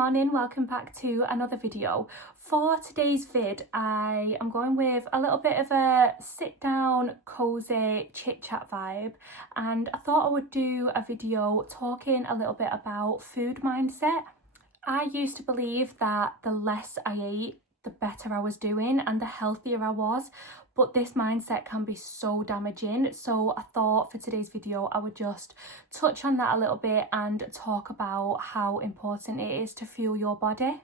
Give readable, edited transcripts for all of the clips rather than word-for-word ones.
morning, welcome back to another video. For today's vid, I am going with a little bit of a sit down, cozy chit chat vibe, and I thought I would do a video talking a little bit about food mindset. I used to believe that the less I ate, the better I was doing and the healthier I was, but this mindset can be so damaging. So I thought for today's video I would just touch on that a little bit and talk about how important it is to fuel your body.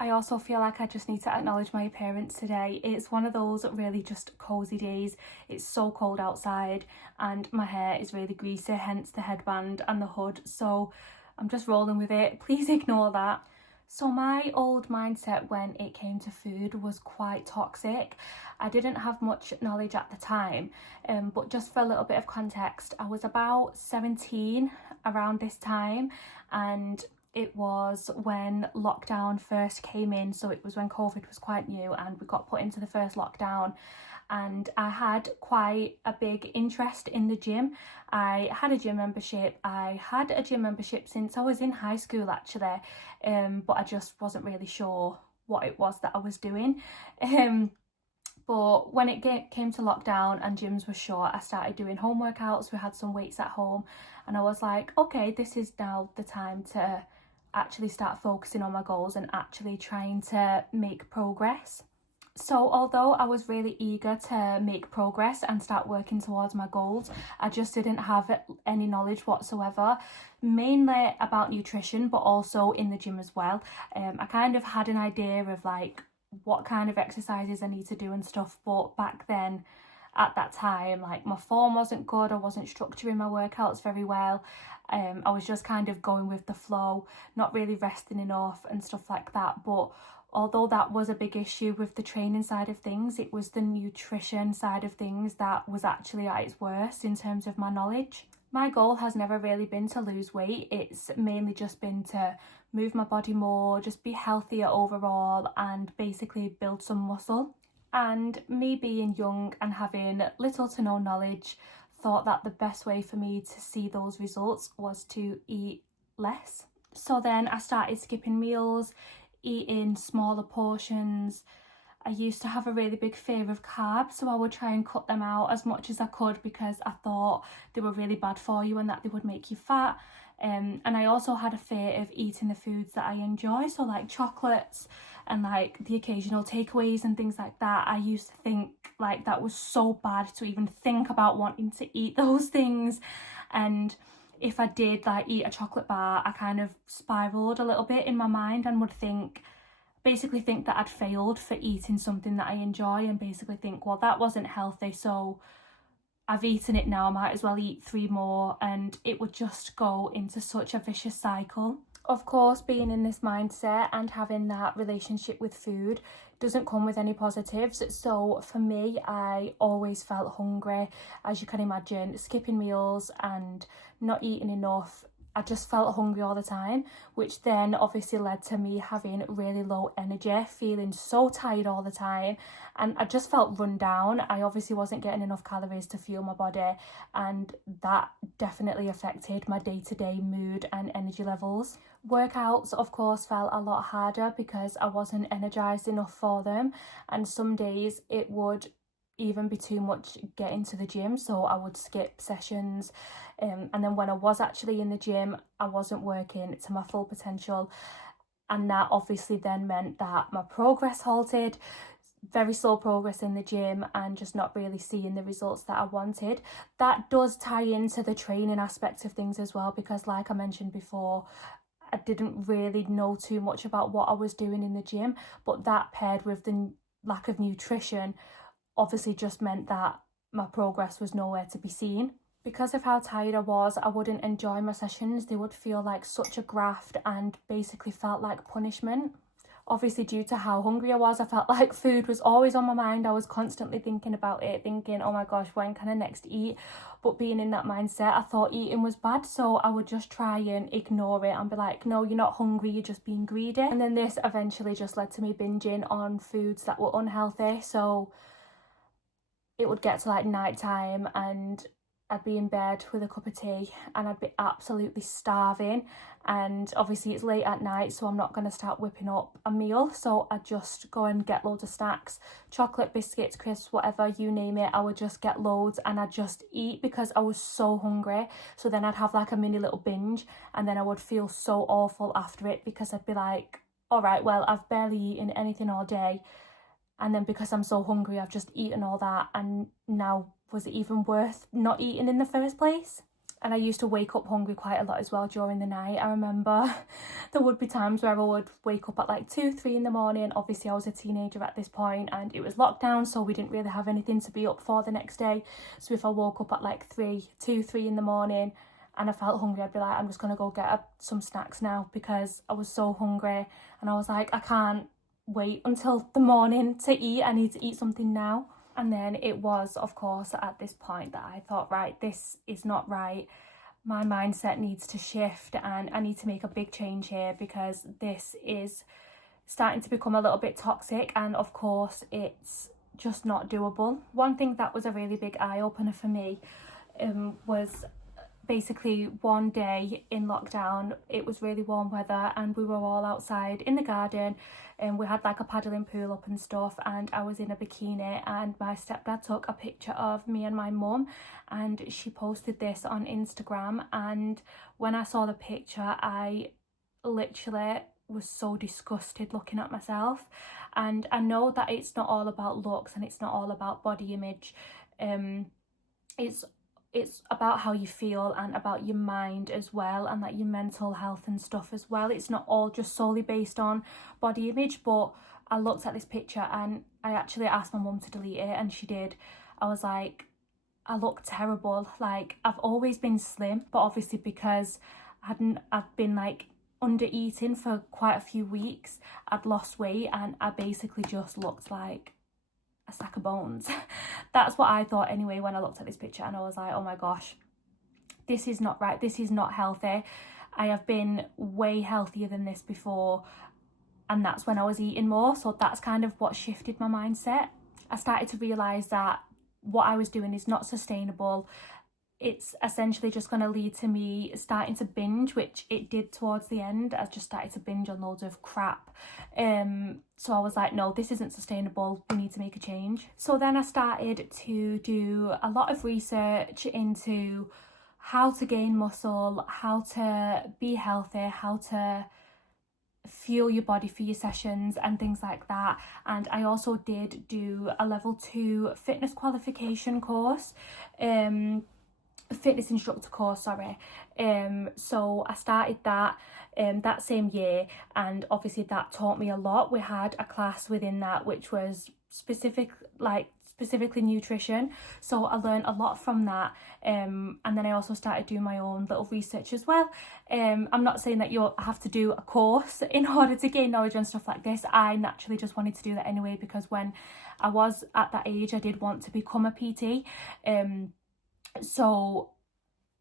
I also feel like I just need to acknowledge my appearance today. It's one of those really just cozy days. It's so cold outside and my hair is really greasy, hence the headband and the hood, so I'm just rolling with it. Please ignore that. So my old mindset when it came to food was quite toxic. I didn't have much knowledge at the time, but just for a little bit of context, I was about 17 around this time, and it was when lockdown first came in. So it was when COVID was quite new and we got put into the first lockdown, and I had quite a big interest in the gym. I had a gym membership. I had a gym membership since I was in high school actually, but I just wasn't really sure what it was that I was doing. But when it came to lockdown and gyms were shut, I started doing home workouts. We had some weights at home and I was like, okay, this is now the time to actually start focusing on my goals and actually trying to make progress. So although I was really eager to make progress and start working towards my goals, I just didn't have any knowledge whatsoever, mainly about nutrition, but also in the gym as well. I kind of had an idea of like what kind of exercises I need to do and stuff, but back then at that time, like my form wasn't good, I wasn't structuring my workouts very well. I was just kind of going with the flow, not really resting enough and stuff like that. But although that was a big issue with the training side of things, it was the nutrition side of things that was actually at its worst in terms of my knowledge. My goal has never really been to lose weight. It's mainly just been to move my body more, just be healthier overall, and basically build some muscle. And me being young and having little to no knowledge, thought that the best way for me to see those results was to eat less. So then I started skipping meals, eating smaller portions. I used to have a really big fear of carbs, so I would try and cut them out as much as I could because I thought they were really bad for you and that they would make you fat. And I also had a fear of eating the foods that I enjoy, so like chocolates and like the occasional takeaways and things like that. I used to think like that was so bad to even think about wanting to eat those things. And if I did like eat a chocolate bar, I kind of spiraled a little bit in my mind and would basically think that I'd failed for eating something that I enjoy, and basically think, well, that wasn't healthy, so I've eaten it now, I might as well eat 3 more, and it would just go into such a vicious cycle. Of course, being in this mindset and having that relationship with food doesn't come with any positives. So for me, I always felt hungry, as you can imagine, skipping meals and not eating enough. I just felt hungry all the time, which then obviously led to me having really low energy, feeling so tired all the time, and I just felt run down. I obviously wasn't getting enough calories to fuel my body, and that definitely affected my day-to-day mood and energy levels. Workouts, of course, felt a lot harder because I wasn't energized enough for them, and some days it would even be too much getting to the gym, so I would skip sessions, and then when I was actually in the gym, I wasn't working to my full potential, and that obviously then meant that my progress halted, very slow progress in the gym, and just not really seeing the results that I wanted. That does tie into the training aspect of things as well, because like I mentioned before, I didn't really know too much about what I was doing in the gym, but that paired with the lack of nutrition obviously just meant that my progress was nowhere to be seen. Because of how tired I was, I wouldn't enjoy my sessions. They would feel like such a graft and basically felt like punishment. Obviously, due to how hungry I was, I felt like food was always on my mind. I was constantly thinking about it, thinking, oh my gosh, when can I next eat? But being in that mindset, I thought eating was bad, so I would just try and ignore it and be like, no, you're not hungry, you're just being greedy. And then this eventually just led to me binging on foods that were unhealthy. So it would get to like night time and I'd be in bed with a cup of tea and I'd be absolutely starving, and obviously it's late at night, so I'm not going to start whipping up a meal, so I'd just go and get loads of snacks, chocolate, biscuits, crisps, whatever, you name it. I would just get loads and I'd just eat because I was so hungry. So then I'd have like a mini little binge, and then I would feel so awful after it because I'd be like, all right, well, I've barely eaten anything all day, and then because I'm so hungry, I've just eaten all that, and now was it even worth not eating in the first place? And I used to wake up hungry quite a lot as well during the night. I remember there would be times where I would wake up at like 2-3 in the morning. Obviously I was a teenager at this point and it was lockdown, so we didn't really have anything to be up for the next day. So if I woke up at like 2-3 in the morning and I felt hungry, I'd be like, I'm just gonna go get some snacks now, because I was so hungry and I was like, I can't wait until the morning to eat. I need to eat something now. And then it was, of course, at this point that I thought, right, this is not right. My mindset needs to shift and I need to make a big change here, because this is starting to become a little bit toxic, and of course it's just not doable. One thing that was a really big eye-opener for me was basically one day in lockdown. It was really warm weather and we were all outside in the garden, and we had like a paddling pool up and stuff, and I was in a bikini, and my stepdad took a picture of me and my mum and she posted this on Instagram. And when I saw the picture, I literally was so disgusted looking at myself. And I know that it's not all about looks and it's not all about body image. It's about how you feel and about your mind as well, and like your mental health and stuff as well. It's not all just solely based on body image. But I looked at this picture and I actually asked my mum to delete it, and she did. I was like, I look terrible. Like, I've always been slim, but obviously because I've been like under eating for quite a few weeks, I'd lost weight and I basically just looked like a sack of bones. That's what I thought anyway when I looked at this picture, and I was like, oh my gosh, this is not right, this is not healthy. I have been way healthier than this before, and that's when I was eating more. So that's kind of what shifted my mindset. I started to realise that what I was doing is not sustainable. It's essentially just going to lead to me starting to binge, which it did towards the end. I just started to binge on loads of crap. So I was like, no, this isn't sustainable. We need to make a change. So then I started to do a lot of research into how to gain muscle, how to be healthy, how to fuel your body for your sessions and things like that. And I also did do a level 2 fitness qualification course, fitness instructor course, sorry. So I started that that same year, and obviously that taught me a lot. We had a class within that which was specifically nutrition, so I learned a lot from that. And then I also started doing my own little research as well. I'm not saying that you have to do a course in order to gain knowledge and stuff like this. I naturally just wanted to do that anyway, because when I was at that age I did want to become a PT. So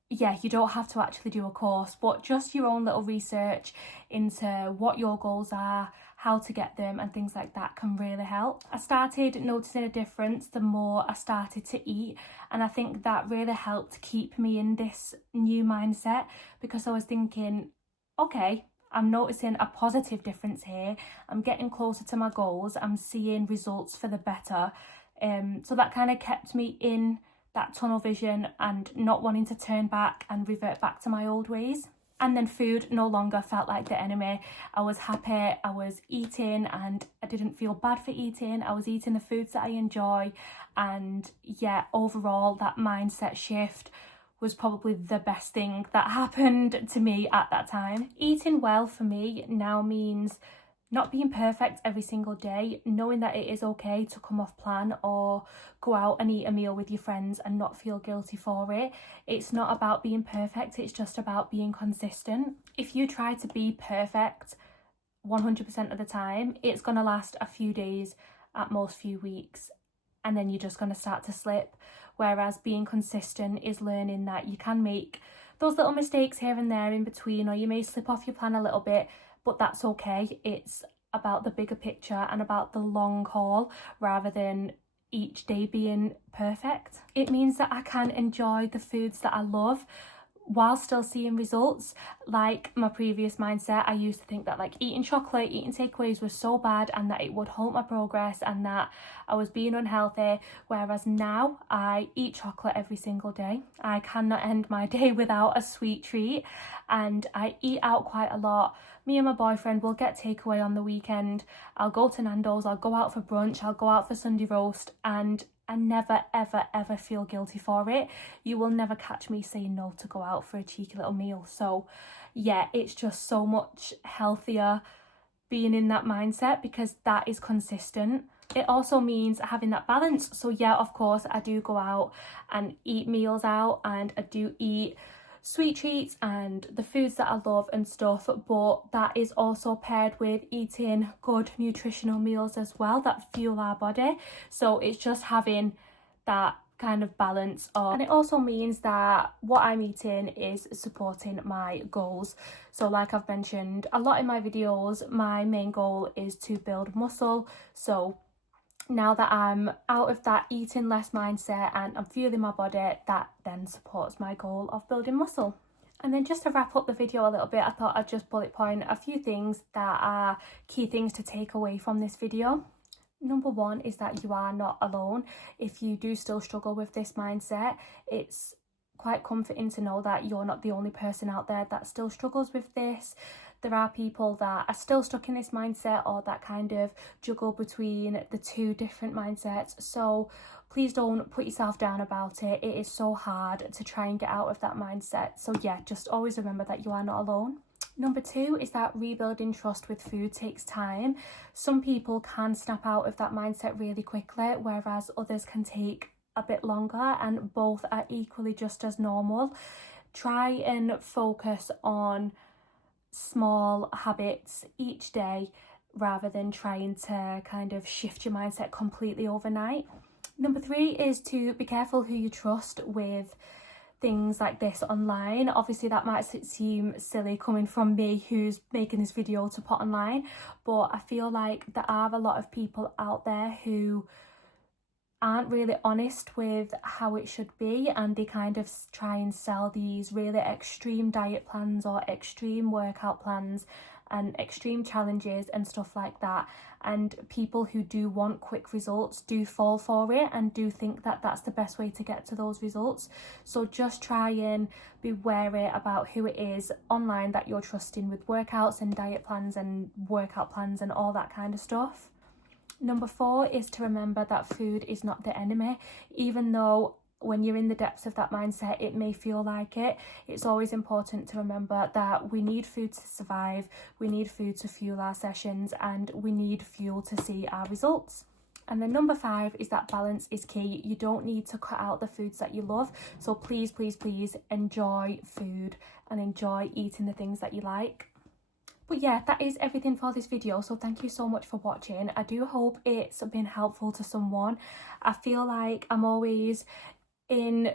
yeah, you don't have to actually do a course, but just your own little research into what your goals are, how to get them and things like that can really help. I started noticing a difference the more I started to eat, and I think that really helped keep me in this new mindset, because I was thinking, okay, I'm noticing a positive difference here. I'm getting closer to my goals. I'm seeing results for the better. So that kind of kept me in that tunnel vision and not wanting to turn back and revert back to my old ways. And then food no longer felt like the enemy. I was happy, I was eating and I didn't feel bad for eating. I was eating the foods that I enjoy, and yeah, overall that mindset shift was probably the best thing that happened to me at that time. Eating well for me now means not being perfect every single day, knowing that it is okay to come off plan or go out and eat a meal with your friends and not feel guilty for it. It's not about being perfect, it's just about being consistent. If you try to be perfect 100% of the time, it's going to last a few days, at most few weeks, and then you're just going to start to slip. Whereas being consistent is learning that you can make those little mistakes here and there in between, or you may slip off your plan a little bit, but that's okay. It's about the bigger picture and about the long haul, rather than each day being perfect. It means that I can enjoy the foods that I love while still seeing results. Like my previous mindset, I used to think that like eating chocolate, eating takeaways was so bad and that it would halt my progress and that I was being unhealthy, whereas now I eat chocolate every single day. I cannot end my day without a sweet treat, and I eat out quite a lot. Me and my boyfriend will get takeaway on the weekend. I'll go to Nando's, I'll go out for brunch, I'll go out for Sunday roast, and I never ever feel guilty for it. You will never catch me saying no to go out for a cheeky little meal. So yeah, it's just so much healthier being in that mindset because that is consistent. It also means having that balance. So yeah, of course I do go out and eat meals out, and I do eat sweet treats and the foods that I love and stuff, but that is also paired with eating good nutritional meals as well that fuel our body. So it's just having that kind of balance of, and it also means that what I'm eating is supporting my goals. So like I've mentioned a lot in my videos, my main goal is to build muscle. So now that I'm out of that eating less mindset and I'm fueling my body, that then supports my goal of building muscle. And then just to wrap up the video a little bit, I thought I'd just bullet point a few things that are key things to take away from this video. Number one is that you are not alone. If you do still struggle with this mindset, it's quite comforting to know that you're not the only person out there that still struggles with this. There are people that are still stuck in this mindset or that kind of juggle between the two different mindsets. So please don't put yourself down about it. It is so hard to try and get out of that mindset. So yeah, just always remember that you are not alone. Number two is that rebuilding trust with food takes time. Some people can snap out of that mindset really quickly, whereas others can take a bit longer, and both are equally just as normal. Try and focus on small habits each day rather than trying to kind of shift your mindset completely overnight. Number three is to be careful who you trust with things like this online. Obviously that might seem silly coming from me who's making this video to put online, but I feel like there are a lot of people out there who aren't really honest with how it should be, and they kind of try and sell these really extreme diet plans or extreme workout plans and extreme challenges and stuff like that, and people who do want quick results do fall for it and do think that that's the best way to get to those results. So just try and be wary about who it is online that you're trusting with workouts and diet plans and workout plans and all that kind of stuff. Number four is to remember that food is not the enemy. Even though when you're in the depths of that mindset it may feel like it, it's always important to remember that we need food to survive, we need food to fuel our sessions, and we need fuel to see our results. And then number five is that balance is key. You don't need to cut out the foods that you love. So please enjoy food and enjoy eating the things that you like. But yeah, that is everything for this video, so thank you so much for watching. I do hope it's been helpful to someone. I feel like I'm always in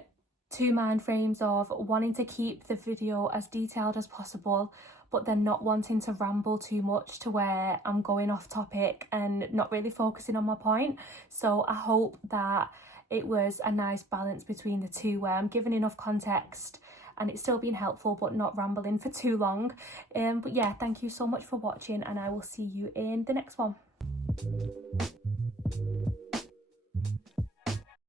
two mind frames of wanting to keep the video as detailed as possible, but then not wanting to ramble too much to where I'm going off topic and not really focusing on my point. So I hope that it was a nice balance between the two, where I'm giving enough context and it's still been helpful but not rambling for too long. But yeah, thank you so much for watching, and I will see you in the next one.